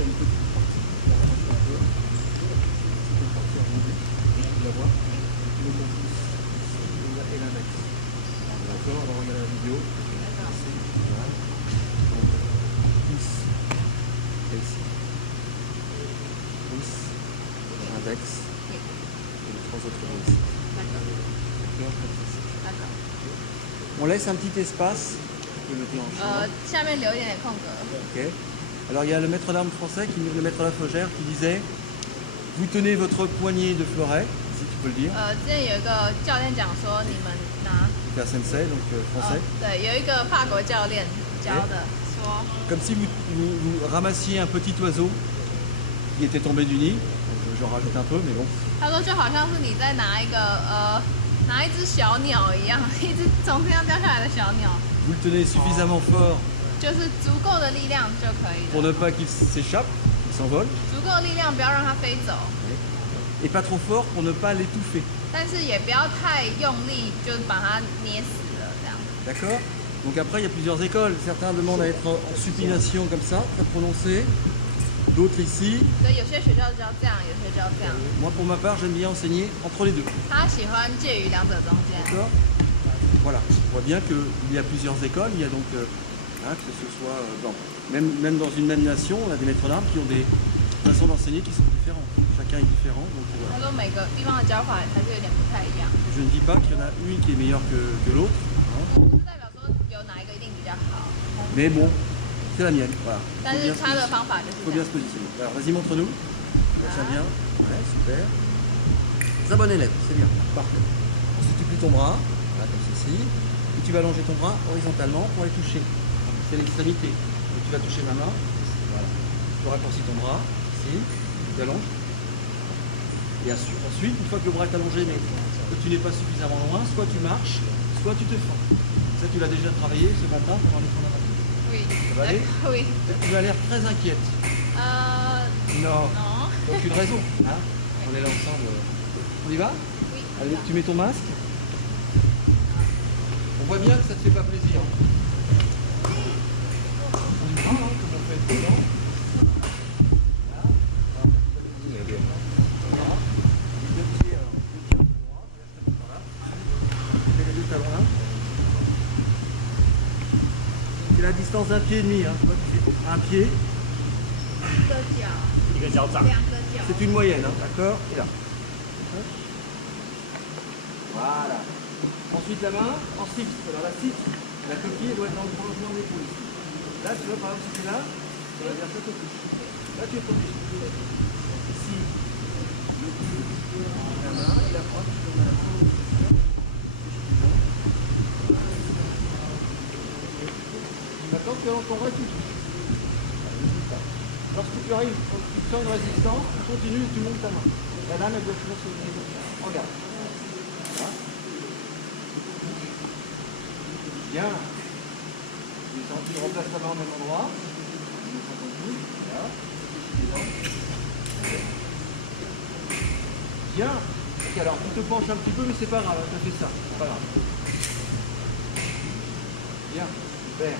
tu as une petite partie, on va avancer un peu, une partie à remonter, tu la vois, et tu mets ton pouce ici et l'index. D'accord, on va regarder la vidéo. Ici, voilà. Donc, pouce et ici. Pouce, index, et les trois autres doigts ici. D'accord, comme ceci. D'accord. On laisse un petit espace. Tu peux le dire en chinois. 下面留一点点空格。 Ok. Alors il y a le maître d'armes français, le maître Lafogère, qui disait vous tenez votre poignée de fleuret, si tu peux le dire. 之前有一个教练讲说，你们拿 C'est un sensei, donc français. 对，有一个法国教练教的，说 Comme si vous ramassiez un petit oiseau qui était tombé du nid. J'en rajoute un peu, mais bon. 他说就好像是你在拿一个拿一只小鸟一样，一只从天上掉下来的小鸟， Vous le tenez suffisamment fort 就是足够的力量就可以 pour 了， ne pas qu'il s'échappe, qu'il s'envole, 足够的力量不要让它飞走， et pas trop fort pour ne pas l'étouffer. 但是也不要太用力，就是把它捏死了这样。 D'accord. Donc après, il y a plusieurs écoles. Certains demandent à être en supination comme ça, très prononcée. D'autres ici. 所以有些学校就要这样，有些就要这样。 Moi, pour ma part, j'aime bien enseigner entre les deux. 他喜欢介于两者中间。 D'accord. Voilà. On voit bien qu'il y a plusieurs écoles. Il y a donc, que ce soit même dans une même nation, on a des maîtres d'armes qui ont des façons d'enseigner qui sont différentes. Chacun est différent. Donc, 他 voilà. 说每个地方的教法还是有点不太一样， Je ne dis pas qu'il y en a une qui est meilleure que l'autre. Hein. 不是代表说有哪一个一定比较好， Mais bon, c'est la mienne. Voilà. 但是他的方法就是 Il faut 这 bien 样。 se positionner. Alors vas-y, montre-nous. Tiens bien. Ouais, super. C'est un bon élève, c'est bien. Parfait. Ensuite, tu plies ton bras, là, comme ceci. Et tu vas allonger ton bras horizontalement pour aller toucher. C'est l'extrémité. Donc, tu vas toucher ma main. Voilà. Tu raccourcis ton bras, ici. Tu allonges. Et ensuite, une fois que le bras est allongé, mais que tu n'es pas suffisamment loin, soit tu marches, soit tu te fends. Ça, tu l'as déjà travaillé ce matin pendant les tournois. Oui. Ça va aller? Oui. Tu as l'air très inquiète. Non. Non. Aucune raison. Hein, on est là ensemble. On y va? Oui. Allez, tu mets ton masque. On voit bien que ça te fait pas plaisir. On y prend, hein, comme on fait tout le temps. Voilà. Voilà. Les deux pieds, alors, deux pieds en droit. Voilà. Tu mets les deux talons là. C'est la distance d'un pied et demi. Hein. Tu vois, tu fais un pied. 一个脚，一个脚掌，两个脚。 C'est une moyenne, hein, d'accord? Et là. Voilà. Ensuite la main en six. Alors la six, la coquille doit être dans le prolongement de l'épaule. Là, tu vois, par exemple, si tu es là, ça va dire ça te touche. Là, tu es protégé. Ici, le cul, la main, et la pointe, tu donnes à la fin. Maintenant, tu allonges ton bras et tu touches. Lorsque tu arrives, tu sens une résistance, tu continues et tu montes ta main. La lame, elle doit toujours se lever. Regarde. Voilà. Bien. Tu remplaces ta main au même endroit. Voilà. Bien. Ok, alors tu te penches un petit peu, mais c'est pas grave, tu as fait ça. C'est pas grave. Bien. Super.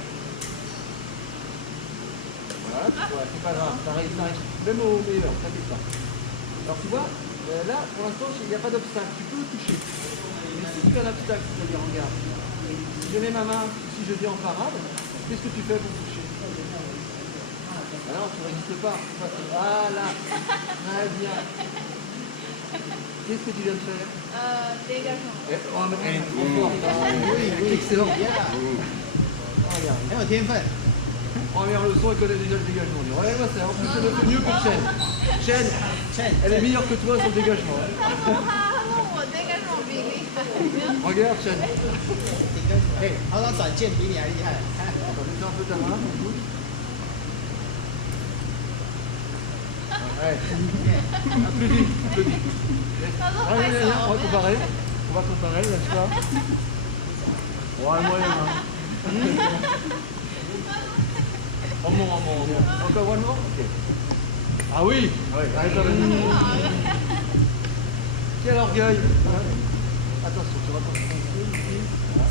Voilà, c'est pas grave, ça arrive, même au meilleur, t'inquiète pas. Alors tu vois, là, pour l'instant, il n'y a pas d'obstacle, tu peux toucher. Mais si tu as un obstacle, c'est-à-dire, regarde, si je mets ma main, si je viens en parade, qu'est-ce que tu fais pour toucher? Ah non, tu ne résistes pas. Voilà, très bien. Qu'est-ce que tu viens de faire? dégagement. Oh, mais trop fort. Oui, excellent. Oh, regarde. 很有天分。 Première leçon, elle connaît déjà le dégagement. Regarde-moi ça, en plus elle le fait mieux que Chen. Chen, elle est meilleure que toi sur le dégagement. 我 dégagement 比你厉害。 Regarde Chen. 哎，他说转剑比你还厉害。 Attends, un peu ta main. Ouais. Ah, plus vite, plus vite. 他说 Allez, 拍 viens, viens, on 手 va。comparer. On va comparer, lâche pas. Ouais, moyen. En mort. Encore one more? Ok. Ah oui, ouais, allez, ça va. Quel orgueil. Attention, tu vas pas.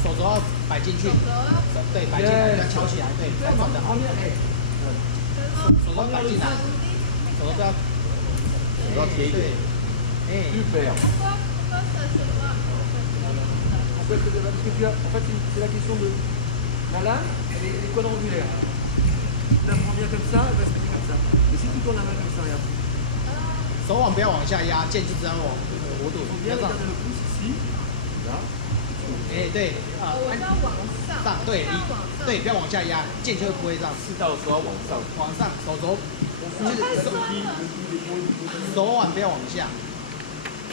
手肘要摆进去，手肘要对，摆进来，要敲起来，对，才转的好。En bien. 手手都摆进来，手都要，要贴一点。对，哎， Super. En fait, c'est la question de la lame, elle est quadrangulaire. Tu la prends bien comme ça, elle va se tenir comme ça. Mais si tu tournes la main comme ça, regarde. 手腕不要往下压，剑就这样往弧度， Bien 要这样， regarder le pouce ici. Là. 哎，对，我要往上，上，对，要往上，对，不要往下压，剑就不会这样，刺到的时候要往上。往上，手肘，就是手手腕不要往下。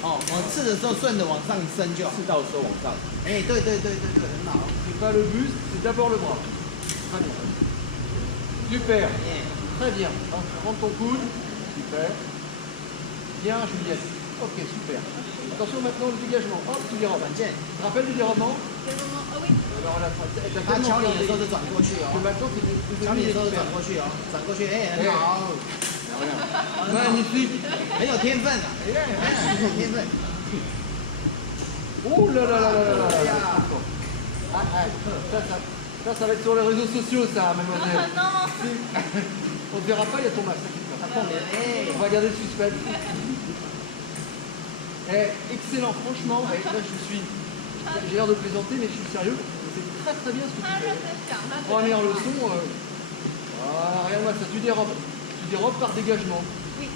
哦，我刺的时候顺着往上升就好。刺到的时候往上。哎，对对对对对，很好。 C'est pas le buste, c'est d'abord le bras. Très bien. Super. 哎， Très bien. Rentre ton coude. Super. Bien, Juliette. Ok, super. Attention maintenant le dégagement. Hop, tu dérobe. 反剑， Tu te rappelles du dérobement 哦喂， Alors là, t'as 他 tellement 敲你的时候 regardé 就转过去哦 que，maintenant t'es 敲 devenu 你的时候就 expert. 转过去哦，转过去，哎，很好， Magnifique. 很有天分啊，很有天分。 Oh là là là là là là là. Yeah. Ah, ah, ça va être sur les réseaux sociaux ça, 很 mademoiselle. 狠哦， On ne verra pas, il y a ton masque. 他碰脸，哎， On va garder le suspense. Excellent, franchement, là j'ai l'air de plaisanter mais je suis sérieux. C'est très très bien ce que 他 tu 认 fais. 真讲，他 Première leçon, voilà, regarde-moi ça, tu dérobes par dégagement. Oui.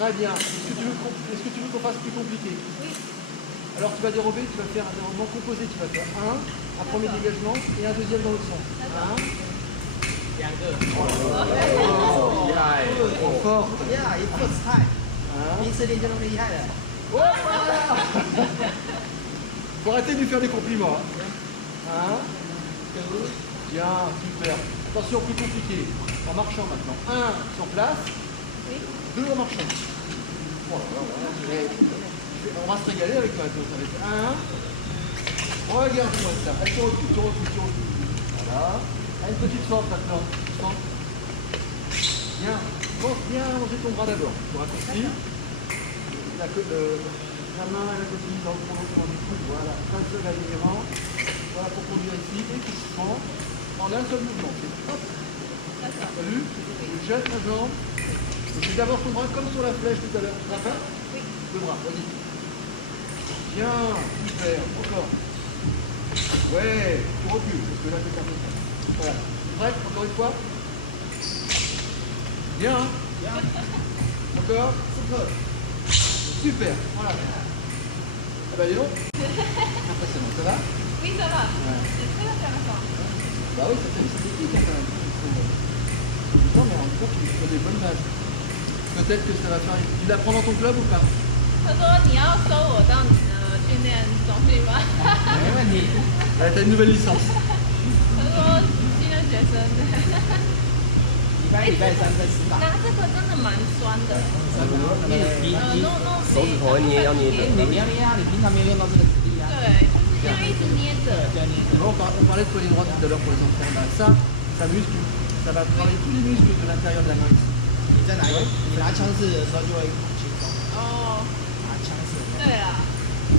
Très bien. Est-ce que tu veux qu'on fasse plus compliqué? Oui. Alors tu vas dérober, tu vas faire un dérobement composé, tu vas faire un premier dégagement et un deuxième dans l'autre sens. Un, 两个， oh, trop fort. 呀，一破菜， Un. 第一次练就那么厉害了。 Oh, faut arrêter de lui faire des compliments. Hein. Bien, super. Attention, plus compliqué. En marchant maintenant. Un sur place. Oui. Deux en marchant. Voilà, on va se régaler avec toi. Ça va être un. Regarde-moi ça. Allez, tu recules. Voilà. Une petite forme maintenant. Forme. Bien. Pense bien à manger ton bras d'abord. Pour raccourcir. La main et la coquille dans le prolongement du coude. Voilà. Un seul alignement. Voilà pour conduire ici. Et qui se prend en un seul mouvement. Hop. T'as vu? Je jette la jambe. Je fais d'abord ton bras comme sur la flèche tout à l'heure. Tu te rappelles? Oui. Le bras, vas-y. Bien, super, encore. Ouais, tu recules, parce que là c'est un peu ça. Voilà. Prête, encore une fois. Bien, hein? Encore. Super, voilà. Ah bah dis donc. Impressionnant, ça va? Oui, ça va. C'est très intéressant. Bah oui, c'est technique hein, quand même. Non, mais en tout cas, tu fais des bonnes bases. Peut-être que ça va faire. Tu l'apprends dans ton club ou pas? 他说你要收我到你的训练中心吗？没问题。 Ouais, t'as une nouvelle licence. 他说新的学生。礼拜三在师大。拿这个真的蛮酸的。你手指头捏要捏你不要捏啊，你平常没有用到这个指力啊。对，就是要一直捏着。对，捏着。 On parlait de poignet droit tout à l'heure pour les enfants. Bah, ça muscle, ça va travailler tous les muscles de l'intérieur de la main ici. 你在哪个？你拿枪式的时候就会轻松。哦，拿枪式。对啦，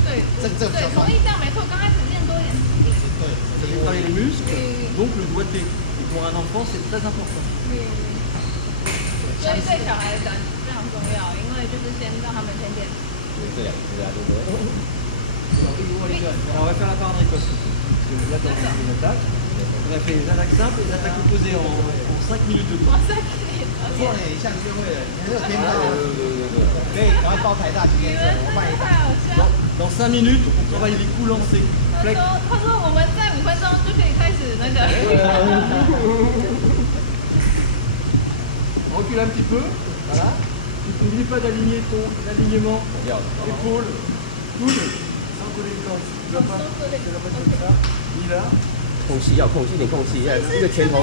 对，这比较对，同意这样没错。刚开始练多一点指力。对， Ça fait travailler les muscles, donc le doigté. Et pour un enfant, c'est très important. 所以对小孩来讲非常重要，因为就是先让他们先练。这两只啊，对不对？ Alors on va faire la part d'Écosse. Parce que là, tu as fait une attaque. On a fait les attaques simples et les attaques opposées en 5 minutes de temps. 哇塞，而且做了一下就会了，你很有天分啊。对。可以赶快报台大纪念证，我帮你打。太好笑。 Dans 5 minutes, on travaille les coups lancés. 他说我们在5分钟就可以开始那个。 On recule un petit peu. Voilà. Tu n'oublies pas d'aligner ton alignement. Épaule, coude. Sans coller le corps ici. Tu vas pas comme ça. Ni là. 空隙要空隙，一点空隙，一个拳头，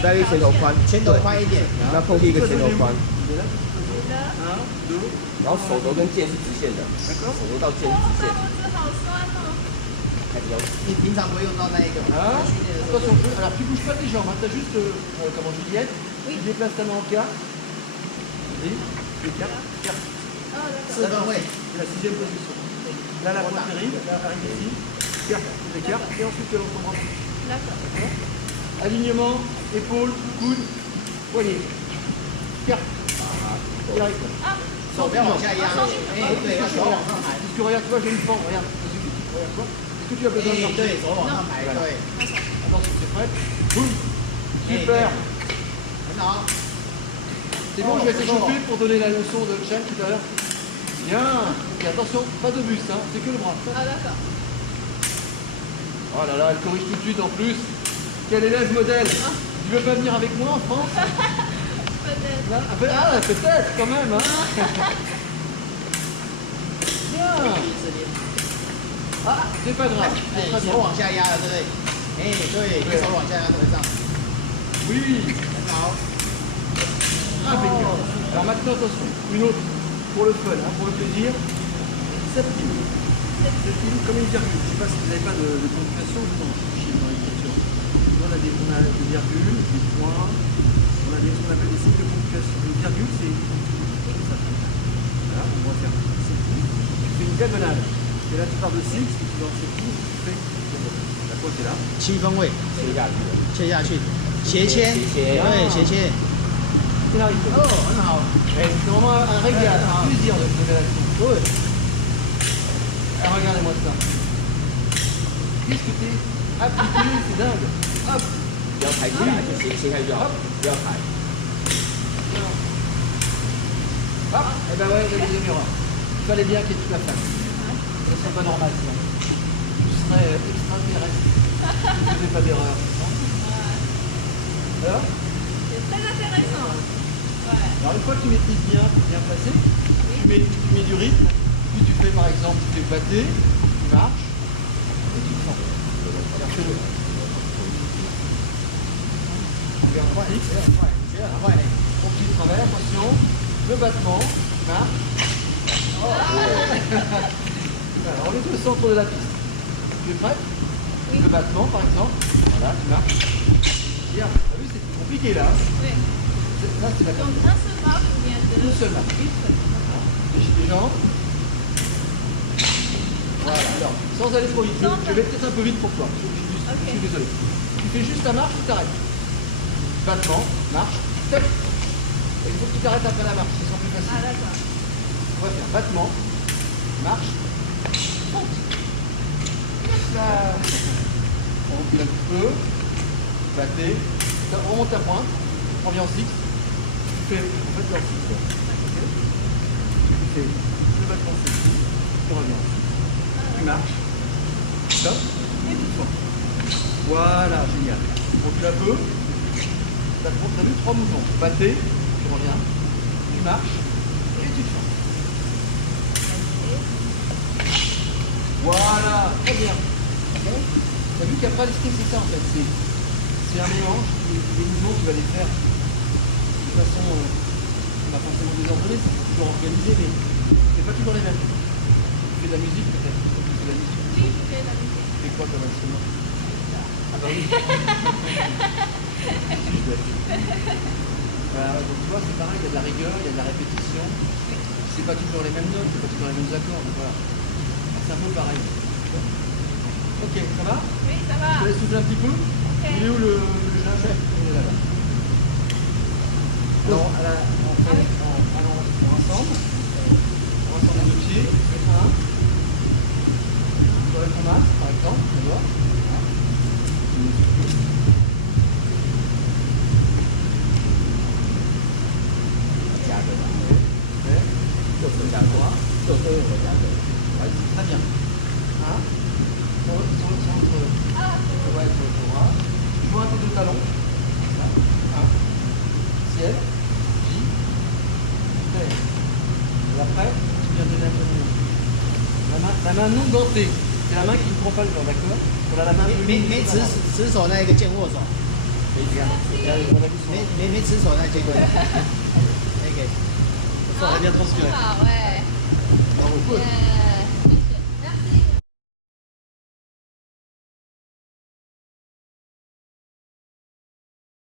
大概一个拳头宽，拳头宽一点。那空隙一个拳头宽， Un, deux. 然后手肘跟剑是直线的，手肘到剑是直线，大拇指好酸哦。开始要你平常不会用到那一个吗？ Hein? 训练的时候。 Attention, alors tu bouges pas tes jambes, hein. Tu as juste, comment Juliette, tu déplaces ta main en quart. Vas-y, écarte, écarte. 四分位。 C'est la 6e position. Là, la pointe arrive, là, arrive ici. Écarte, écarte, et ensuite tu lance ton bras. D'accord. Alignement, épaule, coude. poignet. Carte. Direct. 手不要往下压，哎，对，要手往上抬。 Parce que regarde, tu vois, j'ai une fente, regarde. Regarde, toi. Est-ce que tu as besoin de 哎， marcher? 对，手往上抬，对， Attention, c'est prêt. Boum. Super. 很好。 C'est bon, je vais s'échauffer pour donner la leçon de Chen tout à l'heure. Bien. Ok, attention, pas de buste, hein, c'est que le bras. Ah d'accord. Oh là là, elle corrige tout de suite en plus. Quel élève modèle. Tu veux pas venir avec moi en France? Peut-être. Là, ah, peut-être quand même. Hein. Bien. Ah, c'est pas grave. 哎， C'est pas 手 grave. 往下压了，对不对？哎，对，手往下压头上， Oui. 很好。 Impeccable. Alors maintenant, attention, une autre pour le fun, hein, pour le plaisir. Septime. Septime comme une virgule. Je ne sais pas si vous n'avez pas de ponctuation dans l'écriture. On a des virgules, des points, on a ce qu'on appelle des signes de ponctuation. Une virgule, c'est ça. Voilà, on va faire septime. Tu fais une diagonale. Et là, tu pars de 6, et tu vas en septime, tu fais la pointe est là. 7分位，切下去，斜切，斜切对，斜切。 C'est la rythme. Oh, 很好。 C'est vraiment un régal, un plaisir de faire l'action. Good. Alors regardez-moi ça. Qu'est-ce que t'es appliqué, c'est dingue. Hop. 不要抬起来，就斜下去就好，不要抬。 Hop. Eh ben ouais, la deuxième erreur. Il fallait bien qu'il y ait toute la face. Ça serait pas normal sinon. Tu serais extraterrestre. Tu ne faisais pas d'erreur. Alors C'est très intéressant. Ouais. Alors une fois que tu maîtrises bien placé, tu mets du rythme, puis tu fais par exemple, tu fais pâté, tu marches, et tu te sens. Alors fais-le. Regarde, X, 学得很快呢。 ton pied de travers, attention, le battement, tu marches. Alors on est au centre de la piste. Tu es prêt? Oui. Le battement par exemple, voilà, tu marches. Bien, t'as vu, c'est plus compliqué là. Oui. Ça c'est la Donc un seul marche ou bien deux? Une seule marche. Les jambes. Voilà, alors, sans aller trop vite. Je vais peut-être un peu vite pour toi. Je suis désolé. Tu fais juste la marche, tu t'arrêtes. Battement, marche, stop. Et il faut que tu t'arrêtes après la marche, ce sera plus Ah facile. d'accord. On va faire battement, marche, monte. Là. On recule un petit peu. Battez. On remonte ta pointe. On revient en 6. Tu fais en fait en 6. Ok. Tu fais le battement ceci. Tu reviens. Tu marches. Stop. Et tu te formes. Voilà, génial. Tu recules un peu. Tu as vu 3 mouvements. Battez. Tu reviens. Tu marches. Et tu te formes. Voilà, très bien. Tu as vu qu'après l'esquive c'est ça en fait, c'est un mélange, des mouvements tu vas les faire de façon pas forcément désordonnée, c'est toujours organisé, mais c'est pas toujours les mêmes. Tu fais de la musique peut-être, tu fais de la musique. Oui, je fais la musique. Tu fais quoi comme instrument? Ah bah oui. Si, je dois être. Voilà, donc tu vois c'est pareil, il y a de la rigueur, il y a de la répétition. C'est pas toujours les mêmes notes, c'est pas toujours les mêmes accords, donc voilà. C'est un peu pareil. Ok, ça va? Oui, ça va. Je vais souffler un petit peu. Ok. Il est où le chef? Il est là-bas. Alors, on fait on rassemble. On rassemble les deux pieds. Un. Avec ton masque, par exemple, d'abord. Très bien. Hein? Sur le ouais, sur le bras. Tu joins tes deux talons. Là. 1. Ciel. J. Terre. Et après, tu viens donner un peu de la main non gantée. C'est la main qui ne prend pas le vent, d'accord? Voilà la main. 没持手那一个剑握手，没持手那剑握手。那个，不错，还bien transpiré。好哎。 Bravo. Yeah.